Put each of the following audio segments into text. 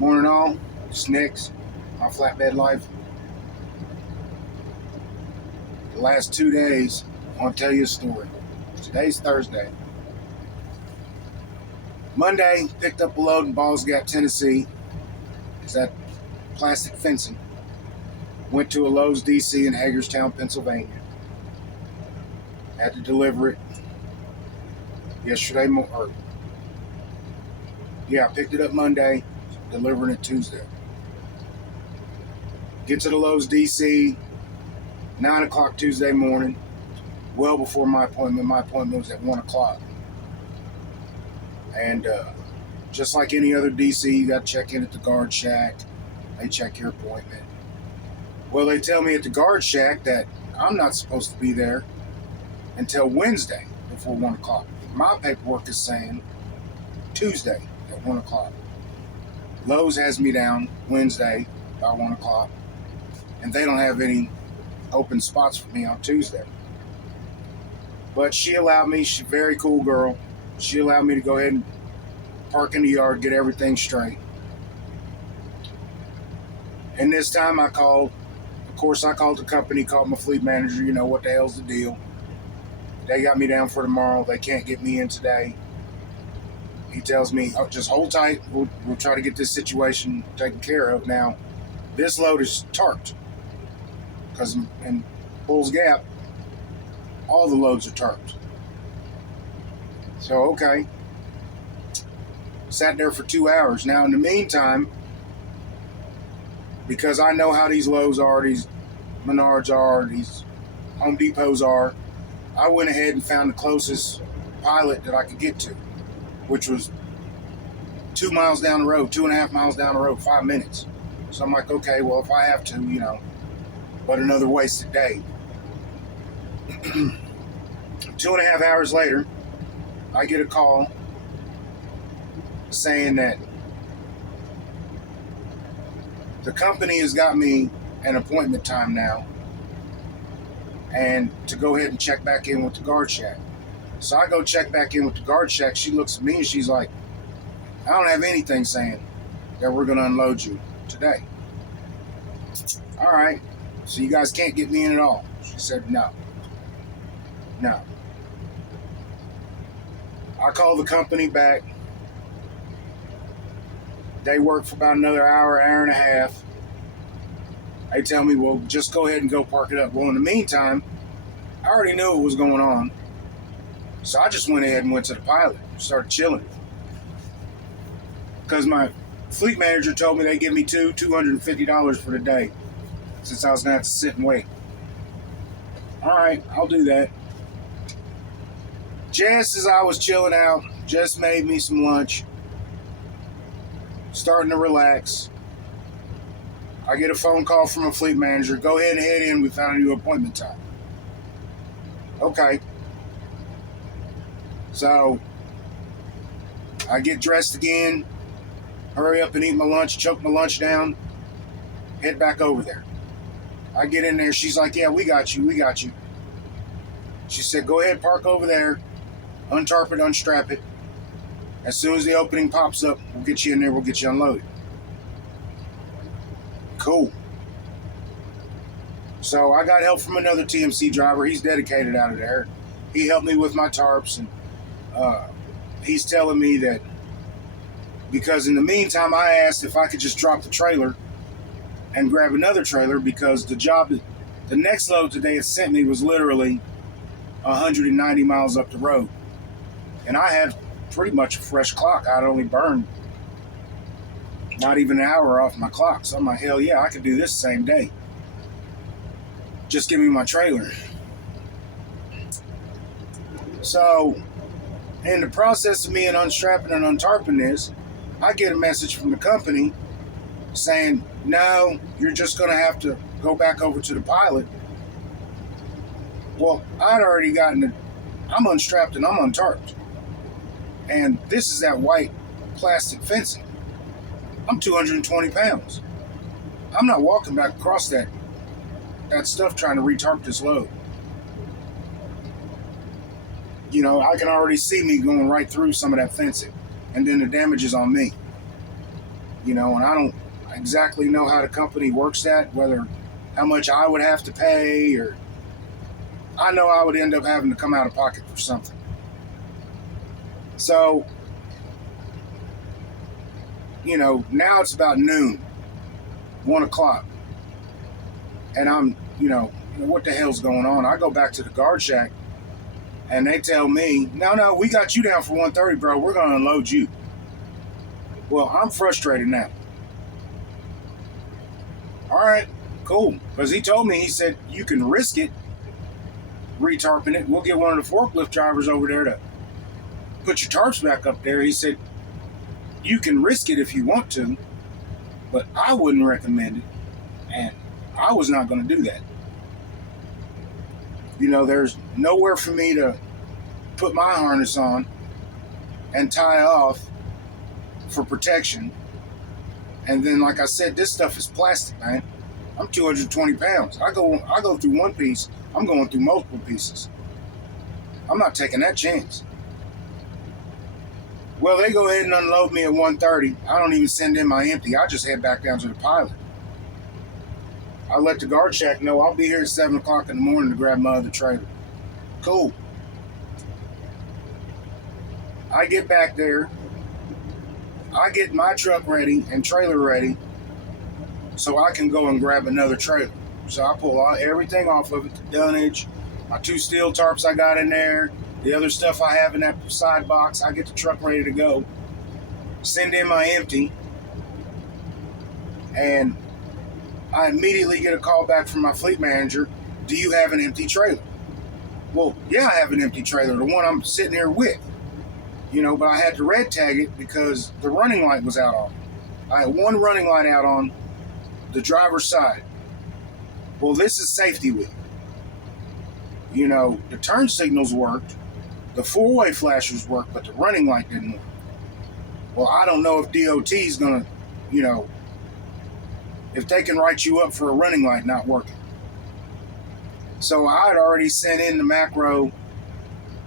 Morning all, it's Nick's, my flatbed life. The last 2 days, I want to tell you a story. Today's Thursday. Monday, picked up a load in Balls Gap, Tennessee. Is that plastic fencing. Went to a Lowe's DC in Hagerstown, Pennsylvania. Had to deliver it yesterday morning. I picked it up Monday, delivering it Tuesday. Get to the Lowe's DC, 9 o'clock Tuesday morning, well before my appointment. My appointment was at 1 o'clock. And just like any other DC, you got to check in at the guard shack. They check your appointment. Well, they tell me at the guard shack that I'm not supposed to be there until Wednesday before 1 o'clock. My paperwork is saying Tuesday at 1 o'clock. Lowe's has me down Wednesday by 1 o'clock, and they don't have any open spots for me on Tuesday. But she allowed me, she's a very cool girl, she allowed me to go ahead and park in the yard, get everything straight. And this time I called the company, called my fleet manager, what the hell's the deal? They got me down for tomorrow, they can't get me in today. He tells me, just hold tight, we'll try to get this situation taken care of. Now, this load is tarped, because in Bulls Gap, all the loads are tarped. So, okay. Sat there for 2 hours. Now, in the meantime, because I know how these Lowe's are, these Menards are, these Home Depots are, I went ahead and found the closest pilot that I could get to, which was 2 miles down the road, 2.5 miles down the road, 5 minutes. So I'm like, okay, well, if I have to, but another wasted day. 2.5 hours later, I get a call saying that the company has got me an appointment time now, and to go ahead and check back in with the guard shack. So I go check back in with the guard shack. She looks at me and she's like, I don't have anything saying that we're going to unload you today. All right, so you guys can't get me in at all. She said, no. I called the company back. They work for about another hour and a half. They tell me, well, just go ahead and go park it up. Well, in the meantime, I already knew what was going on. So I just went ahead and went to the pilot, started chilling. Because my fleet manager told me they'd give me $250 for the day, since I was going to have to sit and wait. All right, I'll do that. Just as I was chilling out, just made me some lunch, starting to relax, I get a phone call from a fleet manager. Go ahead and head in. We found a new appointment time. Okay. So I get dressed again, hurry up and eat my lunch, choke my lunch down, head back over there. I get in there. She's like, yeah, we got you. She said, go ahead, park over there, untarp it, unstrap it. As soon as the opening pops up, we'll get you in there, we'll get you unloaded. Cool. So I got help from another TMC driver. He's dedicated out of there. He helped me with my tarps, and he's telling me that because in the meantime I asked if I could just drop the trailer and grab another trailer, because the next load that they had sent me was literally 190 miles up the road. And I had pretty much a fresh clock. I'd only burned not even an hour off my clock. So I'm like, hell yeah, I could do this same day. Just give me my trailer. So in the process of me unstrapping and untarping this, I get a message from the company saying, no, you're just going to have to go back over to the pilot. Well, I'd already gotten it. I'm unstrapped and I'm untarped. And this is that white plastic fencing. I'm 220 pounds. I'm not walking back across that stuff trying to retarp this load. I can already see me going right through some of that fencing, and then the damage is on me. And I don't exactly know how the company works that, whether how much I would have to pay, or I know I would end up having to come out of pocket for something. So, now it's about noon, 1 o'clock, and I'm, what the hell's going on? I go back to the guard shack, and they tell me, no, we got you down for 1:30, bro. We're going to unload you. Well, I'm frustrated now. All right, cool. Because he told me, he said, you can risk it, retarping it. We'll get one of the forklift drivers over there to put your tarps back up there. He said, you can risk it if you want to, but I wouldn't recommend it. And I was not going to do that. There's nowhere for me to put my harness on and tie off for protection. And then, like I said, this stuff is plastic, man. I'm 220 pounds. I go through one piece, I'm going through multiple pieces. I'm not taking that chance. Well, they go ahead and unload me at 1:30. I don't even send in my empty. I just head back down to the pilot. I let the guard shack know I'll be here at 7 o'clock in the morning to grab my other trailer. Cool. I get back there. I get my truck ready and trailer ready so I can go and grab another trailer. So I pull everything off of it, the dunnage, my 2 steel tarps I got in there, the other stuff I have in that side box. I get the truck ready to go, send in my empty, and I immediately get a call back from my fleet manager. Do you have an empty trailer? Well, yeah, I have an empty trailer, the one I'm sitting here with. But I had to red tag it because the running light was out on. I had one running light out on the driver's side. Well, this is safety week. The turn signals worked, the 4-way flashers worked, but the running light didn't work. Well, I don't know if DOT is going to, if they can write you up for a running light not working. So I had already sent in the macro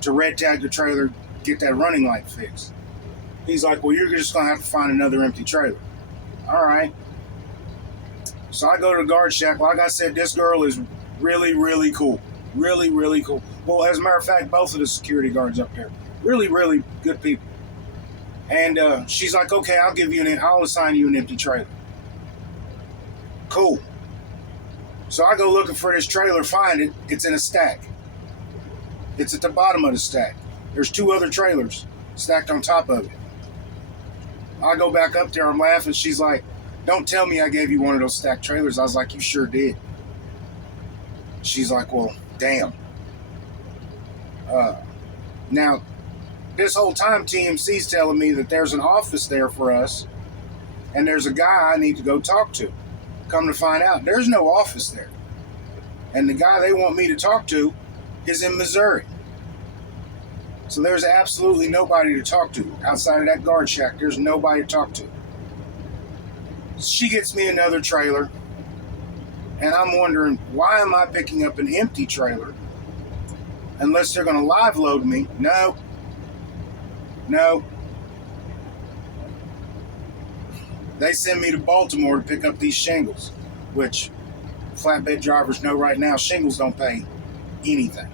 to red tag the trailer, get that running light fixed. He's like, well, you're just going to have to find another empty trailer. All right. So I go to the guard shack. Like I said, this girl is really, really cool. Really, really cool. Well, as a matter of fact, both of the security guards up there, really, really good people. And she's like, okay, I'll assign you an empty trailer. Cool. So I go looking for this trailer, find it. It's in a stack. It's at the bottom of the stack. There's 2 other trailers stacked on top of it. I go back up there, I'm laughing. She's like, don't tell me I gave you one of those stacked trailers. I was like, you sure did. She's like, well, damn. Now, this whole time TMC's telling me that there's an office there for us and there's a guy I need to go talk to. Come to find out, there's no office there. And the guy they want me to talk to is in Missouri. So there's absolutely nobody to talk to. Outside of that guard shack, there's nobody to talk to. She gets me another trailer, and I'm wondering, why am I picking up an empty trailer unless they're going to live load me? No. They send me to Baltimore to pick up these shingles, which flatbed drivers know right now, shingles don't pay anything.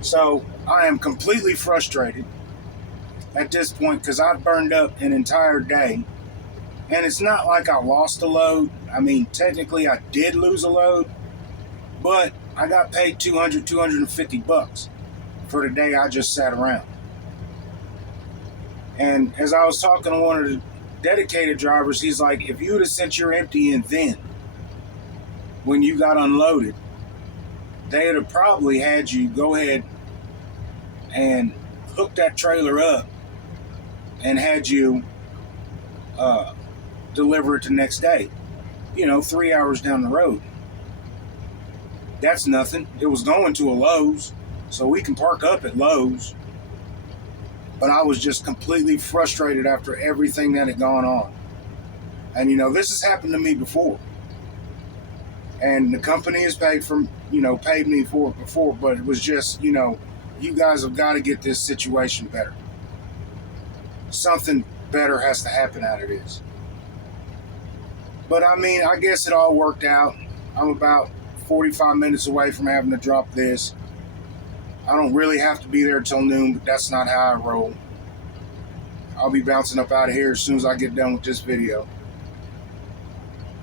So I am completely frustrated at this point because I've burned up an entire day. And it's not like I lost a load. I mean, technically I did lose a load, but I got paid $250 for the day I just sat around. And as I was talking to one of the dedicated drivers, he's like, if you would have sent your empty in then, when you got unloaded, they would have probably had you go ahead and hook that trailer up and had you deliver it the next day, 3 hours down the road. That's nothing. It was going to a Lowe's, so we can park up at Lowe's. But I was just completely frustrated after everything that had gone on. And, this has happened to me before. And the company has paid me for it before, but it was just, you guys have got to get this situation better. Something better has to happen out of this. But I mean, I guess it all worked out. I'm about 45 minutes away from having to drop this. I don't really have to be there till noon, but that's not how I roll. I'll be bouncing up out of here as soon as I get done with this video.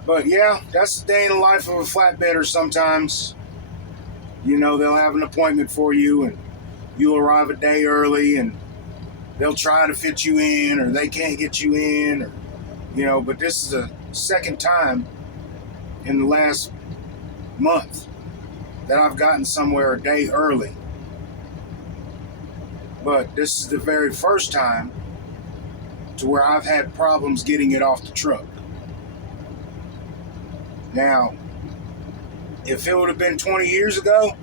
But yeah, that's the day in the life of a flatbedder sometimes. You know, they'll have an appointment for you and you'll arrive a day early and they'll try to fit you in, or they can't get you in, or, you know, but this is the second time in the last month that I've gotten somewhere a day early. But this is the very first time to where I've had problems getting it off the truck. Now, if it would have been 20 years ago,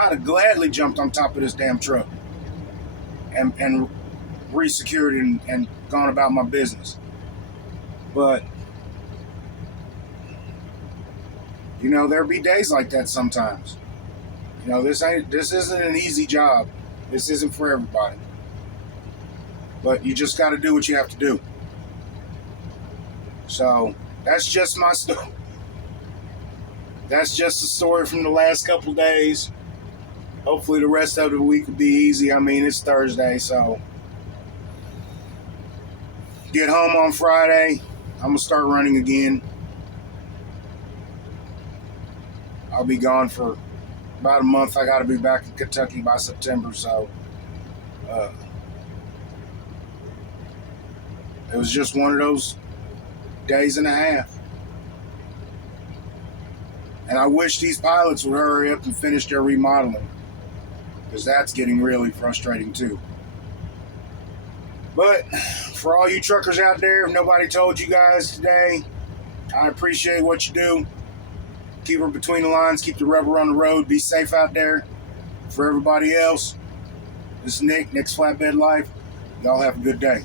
I'd have gladly jumped on top of this damn truck and re-secured it and gone about my business. But, you know, there'll be days like that sometimes. You know, this isn't an easy job. This isn't for everybody. But you just got to do what you have to do. So, that's just my story. That's just a story from the last couple days. Hopefully the rest of the week will be easy. I mean, it's Thursday, so get home on Friday. I'm going to start running again. I'll be gone for about a month. I got to be back in Kentucky by September, so it was just one of those days and a half. And I wish these pilots would hurry up and finish their remodeling, because that's getting really frustrating too. But for all you truckers out there, if nobody told you guys today, I appreciate what you do. Keep her between the lines, keep the rubber on the road, be safe out there. For everybody else, this is Nick, Nick's Flatbed Life. Y'all have a good day.